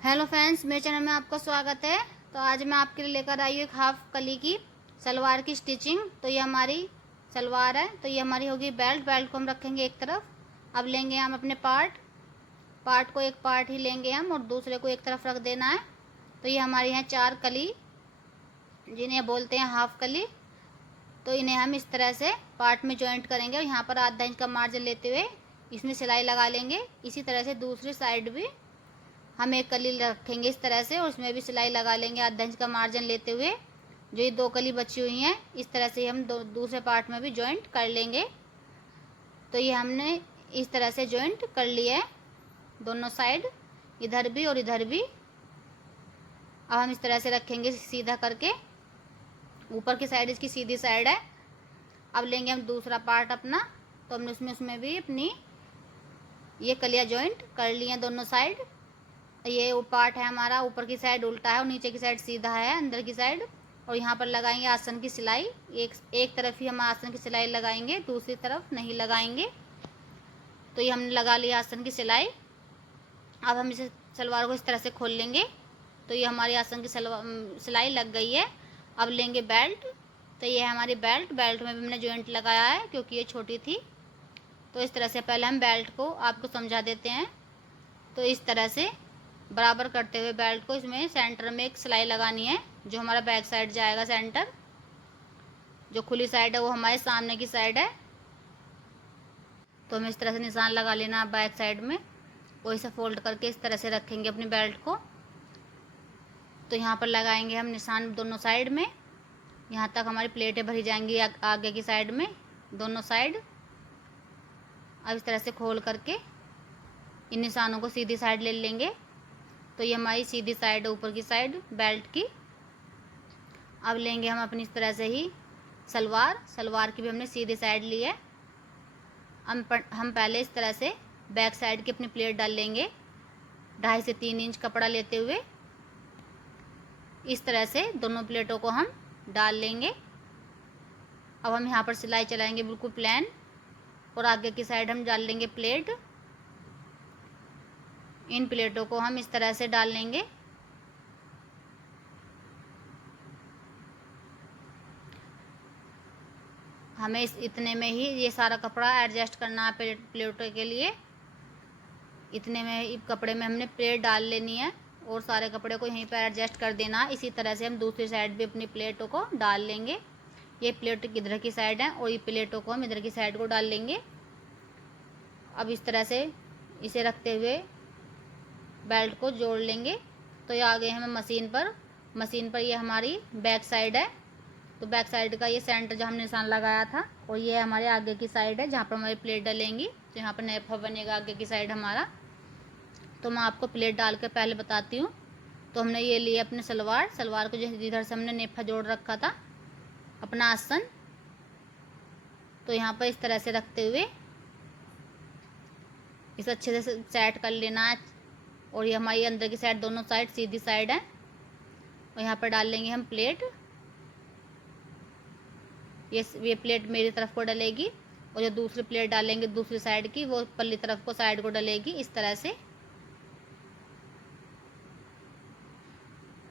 Hello friends, मेरे channel में आपका स्वागत है। तो आज मैं आपके लिए लेकर आई हूँ एक हाफ कली की सलवार की स्टिचिंग। तो ये हमारी सलवार है। तो ये हमारी होगी बेल्ट को हम रखेंगे एक तरफ। अब लेंगे हम अपने पार्ट को, एक पार्ट ही लेंगे हम और दूसरे को एक तरफ रख देना है। तो ये हमारी हैं 4 कली, जिन्हें बोलते हैं हाफ कली। तो इन्हें हम इस तरह से पार्ट में जॉइंट करेंगे और यहाँ पर आधा इंच का मार्जिन लेते हुए इसमें सिलाई लगा लेंगे। इसी तरह से दूसरी साइड भी हम एक कली रखेंगे इस तरह से और उसमें भी सिलाई लगा लेंगे आधा इंच का मार्जिन लेते हुए। जो ये 2 कली बची हुई हैं इस तरह से हम दूसरे पार्ट में भी जॉइंट कर लेंगे। तो ये हमने इस तरह से जॉइंट कर लिया है दोनों साइड, इधर भी और इधर भी। अब हम इस तरह से रखेंगे सीधा करके, ऊपर की साइड इसकी सीधी साइड है। अब लेंगे हम दूसरा पार्ट अपना। तो हमने उसमें भी अपनी ये कलियाँ जॉइंट कर ली हैं दोनों साइड। ये वो पार्ट है हमारा, ऊपर की साइड उल्टा है और नीचे की साइड सीधा है अंदर की साइड। और यहाँ पर लगाएंगे आसन की सिलाई। एक तरफ ही हम आसन की सिलाई लगाएंगे, दूसरी तरफ नहीं लगाएंगे। तो ये हमने लगा लिया आसन की सिलाई। अब हम इसे सलवार को इस तरह से खोल लेंगे। तो ये हमारी आसन की सिलाई लग गई है। अब लेंगे बेल्ट। तो ये है हमारी बेल्ट में भी हमने जॉइंट लगाया है क्योंकि ये छोटी थी। तो इस तरह से पहले हम बेल्ट को आपको समझा देते हैं। तो इस तरह से बराबर करते हुए बेल्ट को इसमें सेंटर में एक सिलाई लगानी है, जो हमारा बैक साइड जाएगा सेंटर। जो खुली साइड है वो हमारे सामने की साइड है। तो हमें इस तरह से निशान लगा लेना बैक साइड में और इसे फोल्ड करके इस तरह से रखेंगे अपनी बेल्ट को। तो यहाँ पर लगाएंगे हम निशान दोनों साइड में। यहाँ तक हमारी प्लेटें भरी जाएंगी आगे की साइड में, दोनों साइड। अब इस तरह से खोल करके इन निशानों को सीधी साइड ले लेंगे। तो ये हमारी सीधी साइड है ऊपर की साइड बेल्ट की। अब लेंगे हम अपनी इस तरह से ही सलवार की भी हमने सीधी साइड ली है। हम पहले इस तरह से बैक साइड की अपनी प्लेट डाल लेंगे 2.5 से 3 इंच कपड़ा लेते हुए। इस तरह से दोनों प्लेटों को हम डाल लेंगे। अब हम यहाँ पर सिलाई चलाएंगे बिल्कुल प्लेन और आगे की साइड हम डाल लेंगे प्लेट। इन प्लेटों को हम इस तरह से डाल लेंगे। हमें इतने में ही ये सारा कपड़ा एडजस्ट करना है प्लेटों के लिए। इतने में कपड़े में हमने प्लेट डाल लेनी है और सारे कपड़े को यहीं पर एडजस्ट कर देना। इसी तरह से हम दूसरी साइड भी अपनी प्लेटों को डाल लेंगे। ये प्लेट इधर की साइड है और ये प्लेटों को हम इधर की साइड को डाल लेंगे। अब इस तरह से इसे रखते हुए बेल्ट को जोड़ लेंगे। तो ये आ गए हम मशीन पर ये हमारी बैक साइड है। तो बैक साइड का ये सेंटर जहाँ हमने निशान लगाया था और ये हमारे आगे की साइड है जहाँ पर हमारी प्लेट डलेंगी। तो यहाँ पर नेफा बनेगा आगे की साइड हमारा। तो मैं आपको प्लेट डाल के पहले बताती हूँ। तो हमने ये लिया अपने सलवार को जिधर से हमने नेफा जोड़ रखा था अपना आसन। तो यहाँ पर इस तरह से रखते हुए इसे अच्छे से सेट कर लेना है। और ये हमारी अंदर की साइड दोनों साइड सीधी साइड है। और यहाँ पर डाल लेंगे हम प्लेट। ये प्लेट मेरी तरफ को डलेगी और जो दूसरी प्लेट डालेंगे दूसरी साइड की वो पल्ली तरफ को साइड को डलेगी इस तरह से।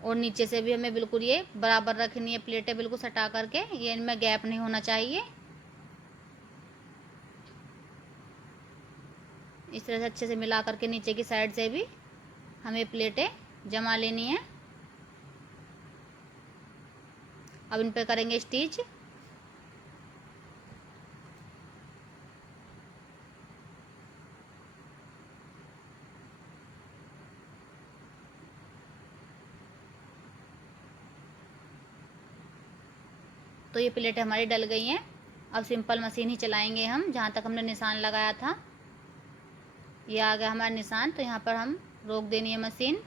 और नीचे से भी हमें बिल्कुल ये बराबर रखनी है प्लेटें, बिल्कुल सटा करके, ये इनमें गैप नहीं होना चाहिए। इस तरह से अच्छे से मिला करके नीचे की साइड से भी हमें प्लेटें जमा लेनी है। अब इन पर करेंगे स्टिच। तो ये प्लेटें हमारी डल गई हैं। अब सिंपल मशीन ही चलाएंगे हम जहाँ तक हमने निशान लगाया था। ये आ गया हमारा निशान। तो यहाँ पर हम रोक देनी है मशीन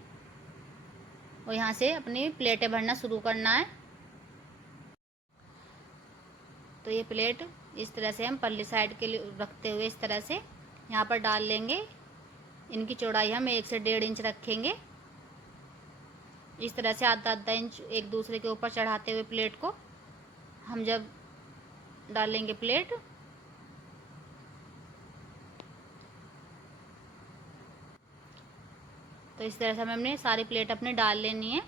और यहाँ से अपनी प्लेटें भरना शुरू करना है। तो ये प्लेट इस तरह से हम पल्ली साइड के लिए रखते हुए इस तरह से यहाँ पर डाल लेंगे। इनकी चौड़ाई हम 1 से 1.5 इंच रखेंगे। इस तरह से आधा इंच एक दूसरे के ऊपर चढ़ाते हुए प्लेट को हम जब डालेंगे प्लेट, तो तो इस तरह से हमें अपने सारी प्लेट अपने डाल लेनी है।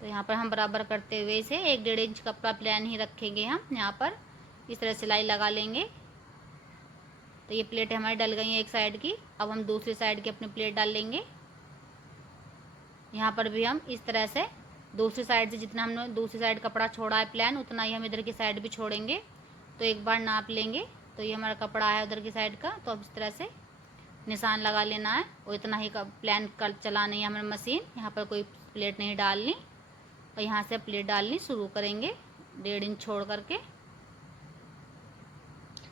तो यहाँ पर हम बराबर करते हुए इसे 1-1.5 इंच कपड़ा प्लेन ही रखेंगे। हम यहाँ पर इस तरह सिलाई लगा लेंगे। तो ये प्लेटें हमारी डल गई हैं एक साइड की। अब हम दूसरी साइड की अपनी प्लेट डाल लेंगे। यहाँ पर भी हम इस तरह से दूसरी साइड से जितना हमने दूसरी साइड कपड़ा छोड़ा है प्लेन, उतना ही हम इधर की साइड भी छोड़ेंगे। तो एक बार नाप लेंगे। तो ये हमारा कपड़ा है उधर की साइड का, तो अब इस तरह से निशान लगा लेना है और इतना ही प्लेन कर चलानी है हमारी मशीन। यहाँ पर कोई प्लेट नहीं डालनी और यहाँ से प्लेट डालनी शुरू करेंगे 1.5 इंच छोड़ करके।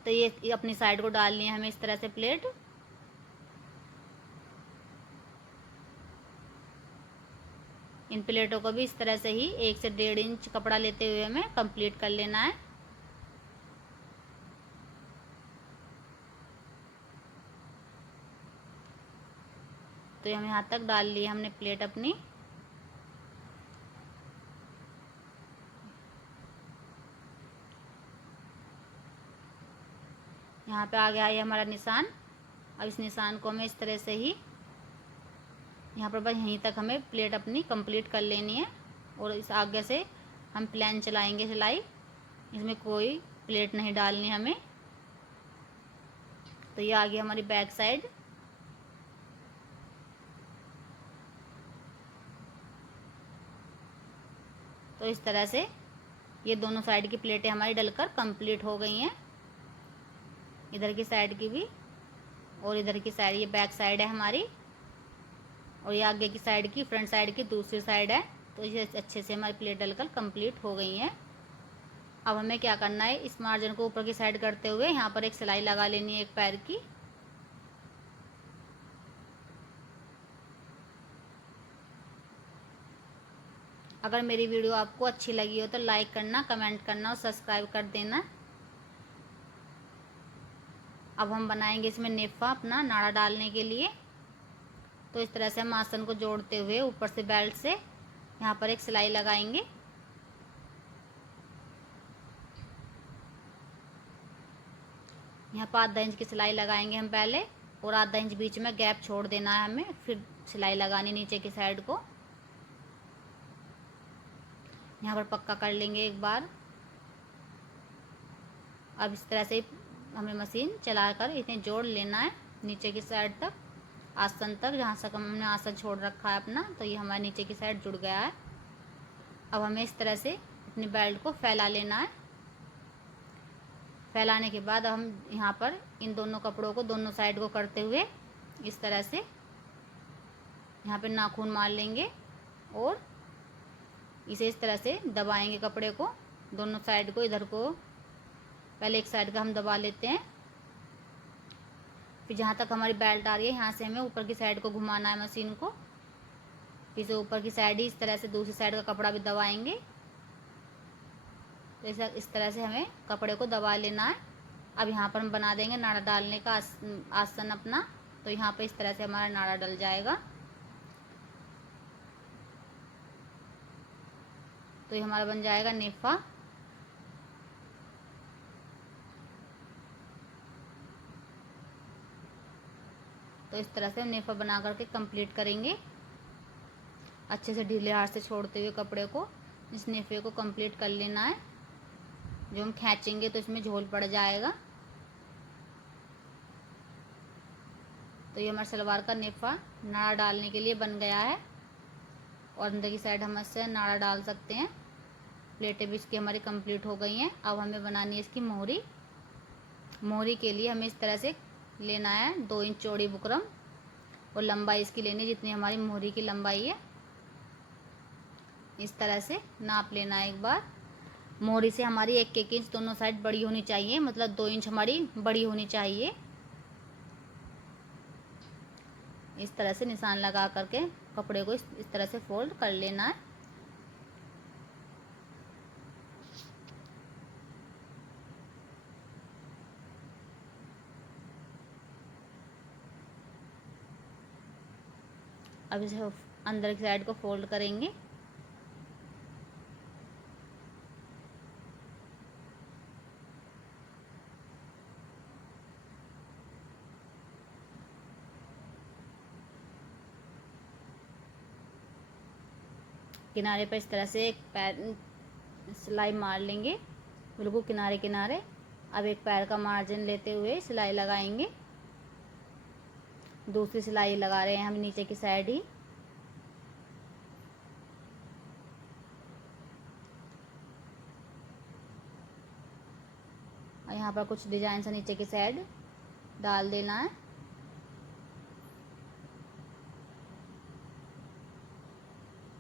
तो ये अपनी साइड को डालनी है हमें इस तरह से प्लेट। इन प्लेटों को भी इस तरह से ही 1 से 1.5 इंच कपड़ा लेते हुए हमें कंप्लीट कर लेना है। तो हम यहाँ तक डाल लिए हमने प्लेट अपनी। यहाँ पे आ गया है हमारा निशान। अब इस निशान को हमें इस तरह से ही यहाँ पर बस यहीं तक हमें प्लेट अपनी कंप्लीट कर लेनी है और इस आगे से हम प्लेन चलाएंगे सिलाई। इसमें कोई प्लेट नहीं डालनी हमें। तो ये आ गई हमारी बैक साइड। तो इस तरह से ये दोनों साइड की प्लेटें हमारी डलकर कंप्लीट हो गई हैं, इधर की साइड की भी और इधर की साइड। ये बैक साइड है हमारी और ये आगे की साइड की फ्रंट साइड की दूसरी साइड है। तो ये अच्छे से हमारी प्लेट डलकर कंप्लीट हो गई हैं। अब हमें क्या करना है, इस मार्जिन को ऊपर की साइड करते हुए यहाँ पर एक सिलाई लगा लेनी है एक पैर की। अगर मेरी वीडियो आपको अच्छी लगी हो तो लाइक करना, कमेंट करना और सब्सक्राइब कर देना। अब हम बनाएंगे इसमें नेफा अपना नाड़ा डालने के लिए। तो इस तरह से हम आसन को जोड़ते हुए ऊपर से बेल्ट से यहाँ पर एक सिलाई लगाएंगे। यहाँ पर आधा इंच की सिलाई लगाएंगे हम पहले और आधा इंच बीच में गैप छोड़ देना है हमें, फिर सिलाई लगानी नीचे की साइड को। यहाँ पर पक्का कर लेंगे एक बार। अब इस तरह से हमें मशीन चलाकर इतने जोड़ लेना है नीचे की साइड तक, आसन तक, जहाँ से हमने आसन छोड़ रखा है अपना। तो ये हमारे नीचे की साइड जुड़ गया है। अब हमें इस तरह से अपनी बेल्ट को फैला लेना है। फैलाने के बाद हम यहाँ पर इन दोनों कपड़ों को दोनों साइड को करते हुए इस तरह से यहाँ पे नाखून मार लेंगे और इसे इस तरह से दबाएंगे कपड़े को, दोनों साइड को। इधर को पहले एक साइड का हम दबा लेते हैं, फिर जहाँ तक हमारी बेल्ट आ रही है यहाँ से हमें ऊपर की साइड को घुमाना है मशीन को। फिर से ऊपर की साइड ही इस तरह से दूसरी साइड का कपड़ा भी दबाएंगे। तो इस तरह से हमें कपड़े को दबा लेना है। अब यहाँ पर हम बना देंगे नाड़ा डालने का आसन अपना। तो यहाँ पे इस तरह से हमारा नाड़ा डल जाएगा। तो ये हमारा बन जाएगा नेफा। तो इस तरह से हम नेफा बना करके कंप्लीट करेंगे। अच्छे से ढीले हाथ से छोड़ते हुए कपड़े को इस नेफे को कंप्लीट कर लेना है। जो हम खींचेंगे तो इसमें झोल पड़ जाएगा। तो ये हमारा सलवार का नेफा नाड़ा डालने के लिए बन गया है और अंदर की साइड हम इससे नाड़ा डाल सकते हैं। प्लेटें भी इसकी हमारी कंप्लीट हो गई हैं। अब हमें बनानी है इसकी मोहरी। मोहरी के लिए हमें इस तरह से लेना है 2 इंच चौड़ी बुकरम और लंबाई इसकी लेनी है जितनी हमारी मोहरी की लंबाई है। इस तरह से नाप लेना है एक बार। मोहरी से हमारी 1-1 इंच दोनों साइड बड़ी होनी चाहिए, मतलब 2 इंच हमारी बड़ी होनी चाहिए। इस तरह से निशान लगा करके कपड़े को इस तरह से फोल्ड कर लेना है। अब इसे अंदर की साइड को फोल्ड करेंगे। किनारे पर इस तरह से एक पैर सिलाई मार लेंगे, बिल्कुल किनारे किनारे। अब एक पैर का मार्जिन लेते हुए सिलाई लगाएंगे। दूसरी सिलाई लगा रहे हैं हम नीचे की साइड ही। और यहाँ पर कुछ डिजाइन सा नीचे की साइड डाल देना है।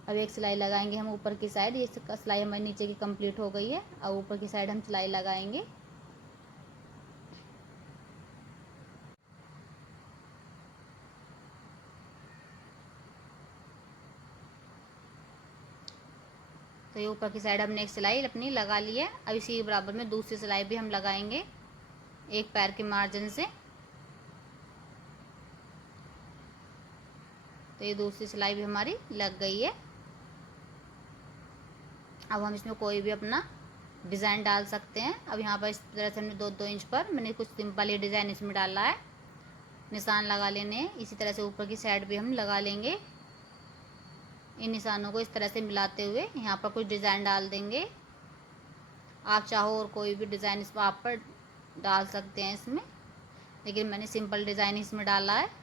अब एक सिलाई लगाएंगे हम ऊपर की साइड। ये सिलाई हमारी नीचे की कंप्लीट हो गई है। अब ऊपर की साइड हम सिलाई लगाएंगे। तो ये ऊपर की साइड हमने एक सिलाई अपनी लगा ली है। अब इसी बराबर में दूसरी सिलाई भी हम लगाएंगे एक पैर के मार्जिन से। तो ये दूसरी सिलाई भी हमारी लग गई है। अब हम इसमें कोई भी अपना डिज़ाइन डाल सकते हैं। अब यहाँ पर इस तरह से हमने 2-2 इंच पर मैंने कुछ सिंपल ये डिज़ाइन इसमें डाला है, निशान लगा लेने हैं। इसी तरह से ऊपर की साइड भी हम लगा लेंगे। इन निशानों को इस तरह से मिलाते हुए यहाँ पर कुछ डिज़ाइन डाल देंगे। आप चाहो और कोई भी डिज़ाइन इस पर आप पर डाल सकते हैं इसमें, लेकिन मैंने सिंपल डिज़ाइन इसमें डाला है।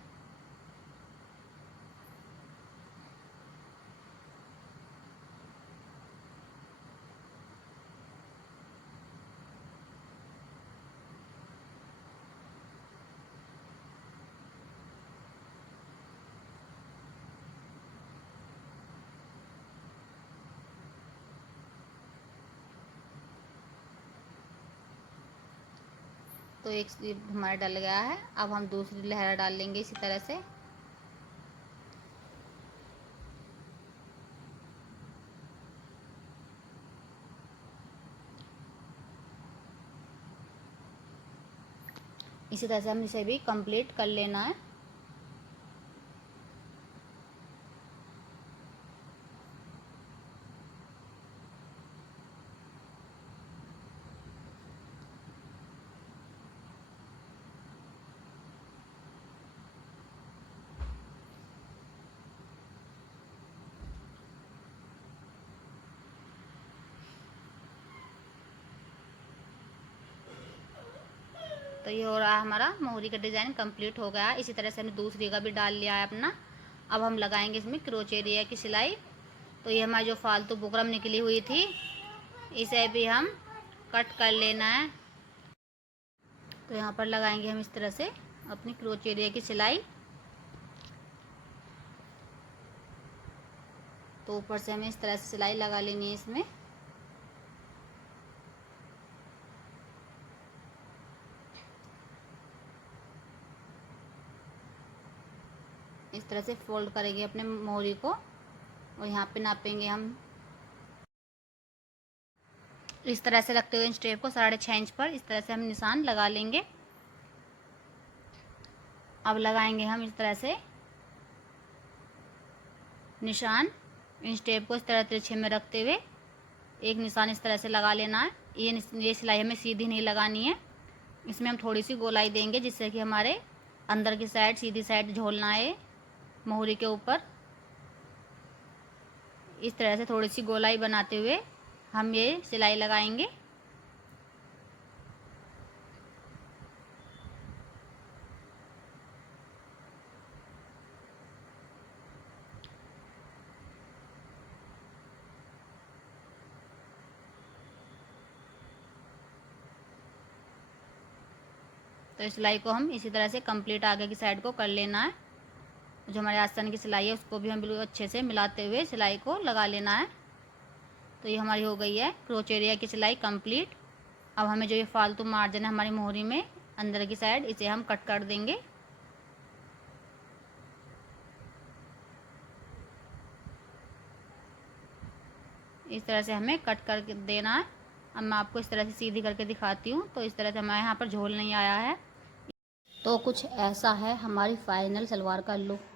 तो एक हमारा डल गया है। अब हम दूसरी लहरा डाल लेंगे इसी तरह से। इसी तरह से हम इसे भी कंप्लीट कर लेना है। तो ये हो रहा है हमारा मोहरी का डिज़ाइन कंप्लीट हो गया है। इसी तरह से हमने दूसरी का भी डाल लिया है अपना। अब हम लगाएंगे इसमें क्रोचेट एरिया की सिलाई। तो ये हमारी जो फालतू बुकरम निकली हुई थी इसे भी हम कट कर लेना है। तो यहाँ पर लगाएंगे हम इस तरह से अपनी क्रोचेट एरिया की सिलाई। तो ऊपर से हमें इस तरह से सिलाई लगा लेनी है इसमें। इस तरह से फोल्ड करेंगे अपने मोहरी को और यहाँ पे नापेंगे हम इस तरह से रखते हुए इंच टेप को 6.5 इंच पर इस तरह से हम निशान लगा लेंगे। अब लगाएंगे हम इस तरह से निशान। इंच टेप को इस तरह तिरछे में रखते हुए एक निशान इस तरह से लगा लेना है। ये सिलाई हमें सीधी नहीं लगानी है, इसमें हम थोड़ी सी गोलाई देंगे जिससे कि हमारे अंदर की साइड सीधी साइड झोलना है मोहरी के ऊपर। इस तरह से थोड़ी सी गोलाई बनाते हुए हम ये सिलाई लगाएंगे। तो इस सिलाई को हम इसी तरह से कंप्लीट आगे की साइड को कर लेना है। जो हमारे आसन की सिलाई है उसको भी हम बिल्कुल अच्छे से मिलाते हुए सिलाई को लगा लेना है। तो ये हमारी हो गई है क्रोच एरिया की सिलाई कंप्लीट। अब हमें जो ये फालतू मार्जिन है हमारी मोहरी में अंदर की साइड इसे हम कट कर देंगे। इस तरह से हमें कट कर देना है। अब मैं आपको इस तरह से सीधी करके दिखाती हूँ। तो इस तरह से हमारे यहाँ पर झोल नहीं आया है। तो कुछ ऐसा है हमारी फाइनल सलवार का लुक।